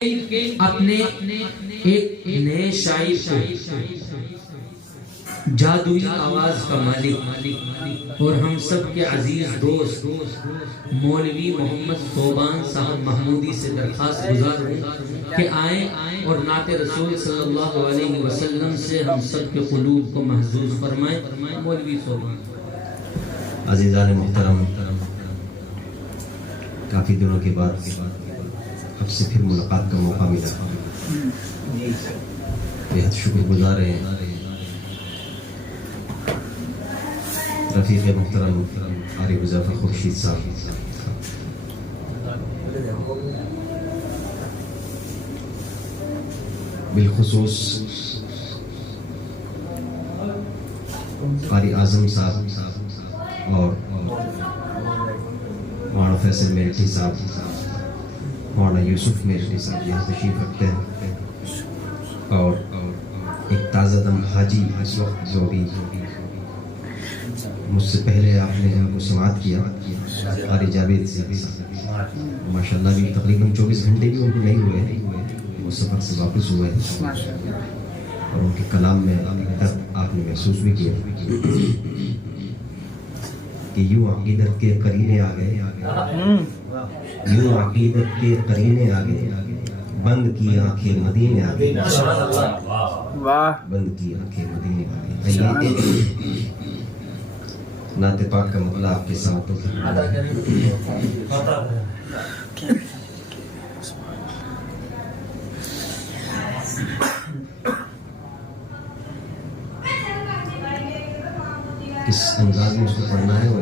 اپنے ایک نئے شاعر کو جادوئی آواز کا مالک اور ہم سب کے عزیز دوست مولوی محمد صوبان صاحب محمودی سے درخواست گزار ہوں کہ آئیں اور نعت رسول صلی اللہ علیہ وسلم سے ہم سب کے قلوب کو محظوظ فرمائیں۔ مولوی صوبان۔ عزیزان محترم، کافی دنوں کے بعد اب سے پھر ملاقات کا موقع ملا، بہت شکر گزار ہیں رفیق محترم عارف اضافہ خورشید صاحب، بالخصوص قاری اعظم صاحب اور مولانا فیصل میرٹھی صاحب، مولانا یوسف میرٹھی صاحب یہاں تشریف رکھتے ہیں، اور ایک تازہ دم حاجی اس وقت جو بھی مجھ سے پہلے آپ نے ان کو سماعت کیا، قاری جاوید صاحب ماشاء اللہ بھی تقریباً 24 گھنٹے بھی ان کو نہیں ہوئے ہیں، وہ سفر سے واپس ہوئے ہیں اور ان کے کلام میں آپ نے محسوس بھی کیا کہ یوں عقیدت کے قرینے آ گئے، یوں عقیدت کے قرینے آ گئے، بند کی آنکھیں مدینے آ گئے، بند کی آنکھیں مدینے آ گئے۔ نعت پاک کا مطلب آپ کے ساتھ کس انداز میں اس کو پڑھنا ہے، وہ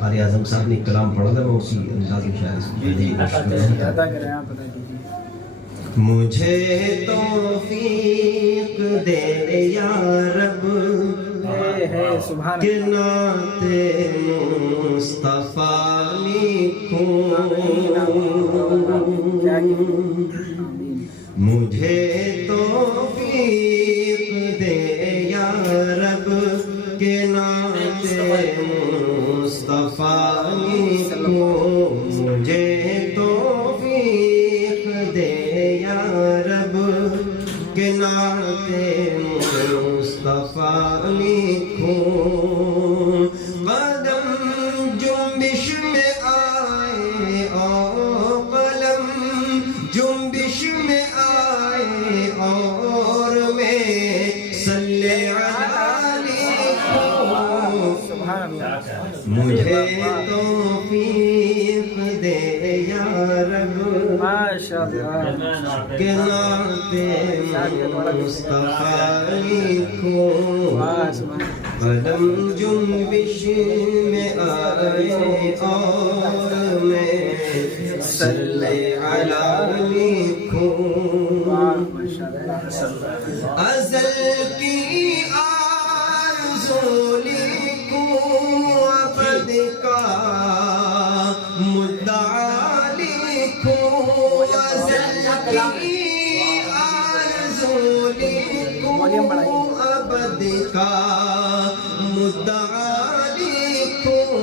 قاری اعظم صاحب نے کلام پڑھا تھا، میں اسی انداز میں شاید اس کو پڑھنے کی کوشش کر رہا ہوں۔ مجھے توفیق دے یا رب کہ نعت مصطفیٰ لکھوں، مجھے توفیق دے یا رب کہ نعت مصطفیٰ لکھوں، مجھے توفیق دے یا رب کہ نعت مصطفیٰ لکھوں، قدم جنبش میں آئے اور قلم جنبش میں آئے اور میں صلی علی لکھوں، مجھے توفیق دے یا رب کہ نعت مصطفیٰ لکھوں، قدم جنبش میں آئے اور میں صلی علی لکھوں، ازل کی آرزو لکھوں، ابد کا مدعا لکھوں، ازل کی آرزو لکھوں، ابد کا مدعا لکھوں،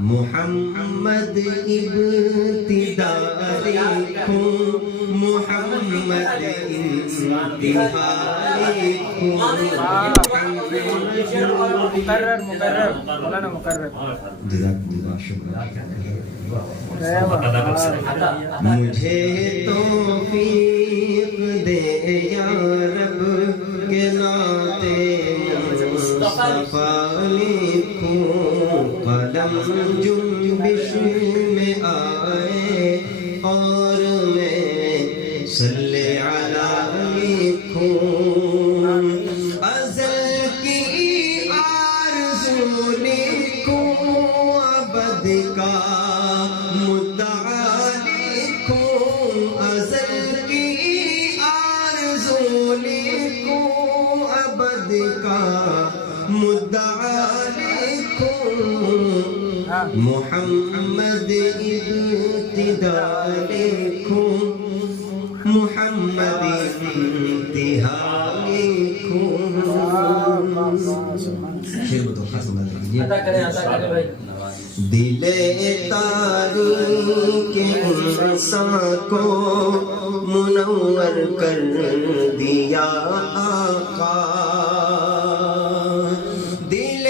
محمد ابتدا لکھوں، محمد انتہا لکھوں، مقرر مولانا مقرر، مجھے توفیق دے یا رب کہ نعت مصطفیٰ لکھوں، قدم جنبش میں آئے اور میں صلی علی لکھوں، ازل کی آرزو لکھوں، ابد کا مدعا لکھوں، ازل کی آرزو لکھوں، ابد کا مدعا لکھوں، محمد ابتدا لکھوں، محمد انتہا لکھوں۔ دل تاری کے انسان کو منور کر دیا آقا دل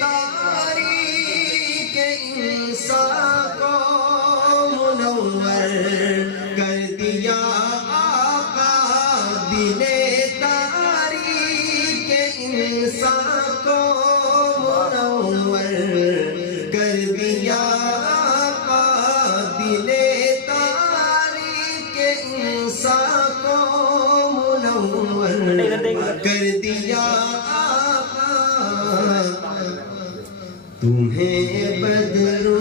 تاریک انسان کو منور کر دیا آقا دل تاریک انسان کو منور کر دیا آقا دل تاریک انسان کو منور کر دیا آقا تمہیں بدروں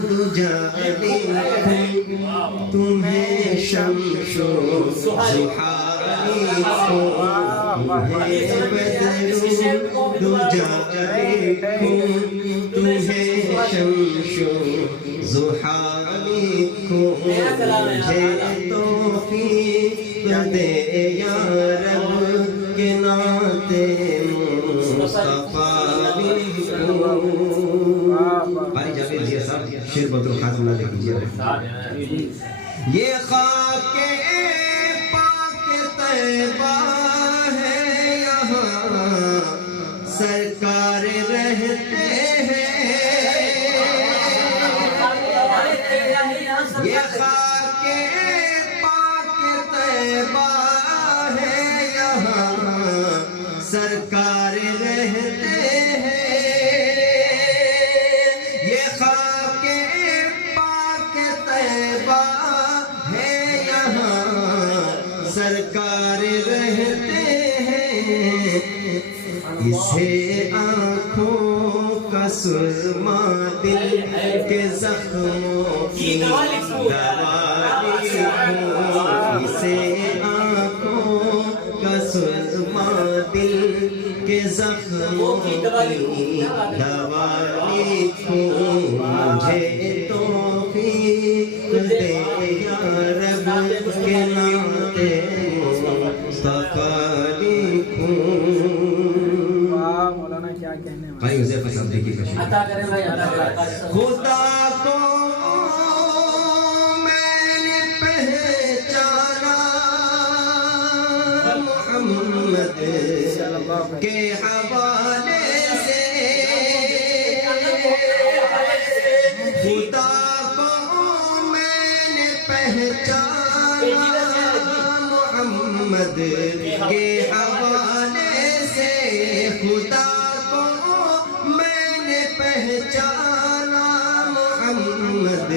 دجا دیکھوں تمہیں شمس و ضحا دیکھوں تمہیں بدروں دجا دیکھوں تمہیں شمس و ضحا دیکھوں مجھے توفیق دے یا رب کے ناتے مصطفیٰ بھائی جاوید جی صاحب شیر بدر خاتم نہ دیکھیے یہ خاک پاک طیبہ ہے یہاں سرکار رہتے ہیں یہ خاک پاک طیبہ ہے یہاں سرکار رہتے ہیں یہ خاک پاک طیبہ ہے یہاں سرکار رہتے ہیں اسے آنکھوں کا سرما دل کے زخموں کی دوا لکھوں اسے آنکھوں کا سرما دل کے زخموں کی دوا لکھوں مجھے توفیق دے یا رب کے ناتے مصطفیٰ لکھوں بھائی حذیفہ صاحب دیکھیے عطا کریں بھائی عطا کریں خدا کو میں نے پہچانا محمد کے حوالے سے خدا کو میں نے پہچانا محمد کے حوالے سے خدا پہچانا محمد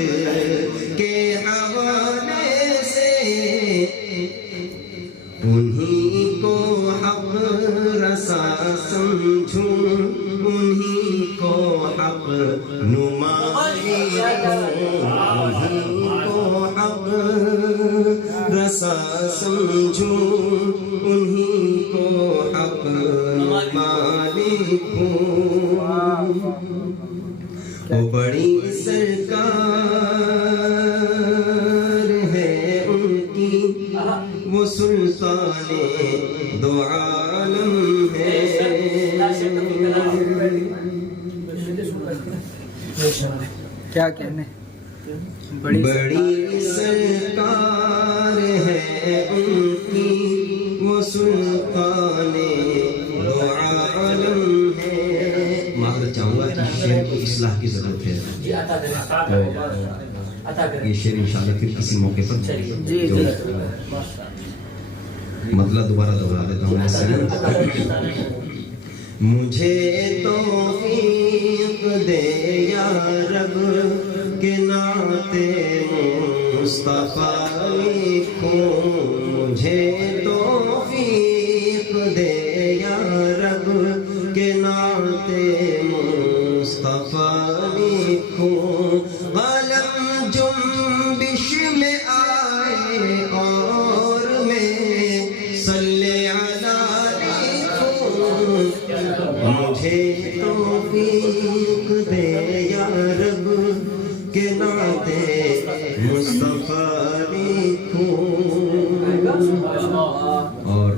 کے حوالے سے انہی کو حق رسا سمجھوں انہی کو حق نما انہی کو حق رسا سمجھوں انہی کو حق مالک وہ بڑی سرکار ہے ان کی وہ سلطان دو عالم ہے کیا کہنے بڑی سرکار ہے ان کی وہ سلطان دو عالم ہے معذرت چاہوں گا کہ شعر کو اصلاح کی ضرورت ہے یہ شعر انشاءاللہ پھر کسی موقع پر جو مطلب دوبارہ دوہرا دیتا ہوں مجھے توفیق دے یا رب کے ناتے مصطفیٰ لکھوں مجھے توفیق دے یا رب کے ناتے مصطفیٰ لکھوں قلم جنبش میں آئے اور میں صلی علی لکھوں مجھے توفیق دے یا رب کے ناتے مصطفیٰ لکھوں اور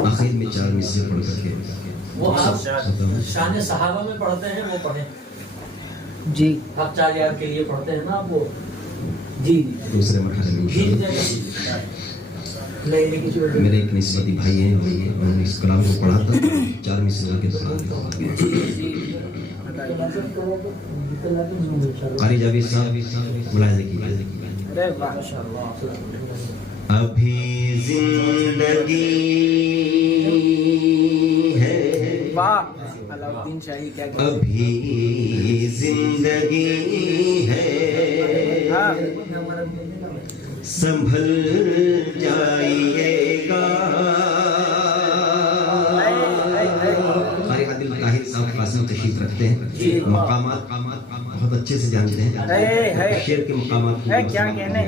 آخر میں 4 مصرے پڑھ کر کے وہ آپ شان صحابہ میں پڑھتے ہیں وہ پڑھیں جی آپ 4000 کے لیے پڑھتے ہیں نا آپ وہ جی دوسرے مرحلے میں جی میرے ایک نسبتی بھائی ہیں انہوں نے اس کلام کو پڑھا تھا 4 مصرع کے دوران قاری جاوید صاحب ملاحظہ کیجیے ارے واہ ابھی زندگی ہے واہ علاؤالدین شاہی کیا کہتے ابھی زندگی ہے ہاں سنبھل جائیے گا قاری عادل طاہر صاحب پاس میں تشریف رکھتے ہیں مقامات بہت اچھے سے جانتے ہیں شعر کے مقامات کیا کہنے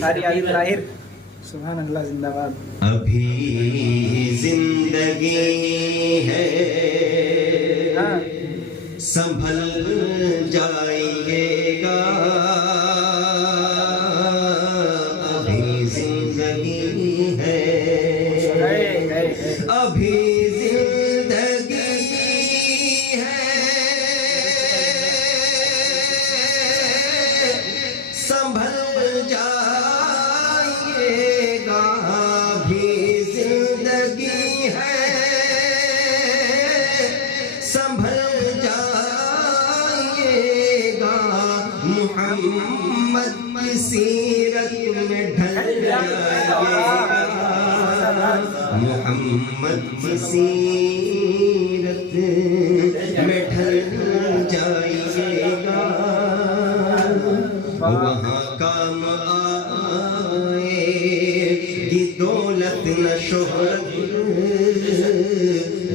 قاری عادل طاہر سبحان اللہ زندہ باد ابھی زندگی ہے سنبھل جائیے گا ابھی زندگی ہے ابھی زندگی ہے سنبھل جائیے گا ابھی زندگی ہے سنبھل جائیے گا محمد کی سیرت میں ڈھل جائیے گا محمد کی سیرت میں ڈھل جائیے گا وہاں کام آئے گی دولت نہ شہرت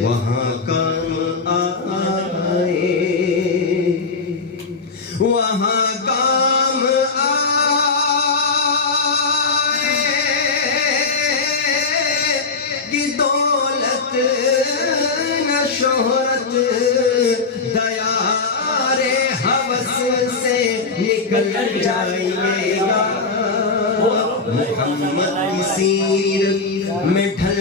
وہاں کام آئے وہاں کام آئے گی دولت نہ شہرت دیار ہوس سے نکل جائیے گا محمد کی سیرت میں ڈھل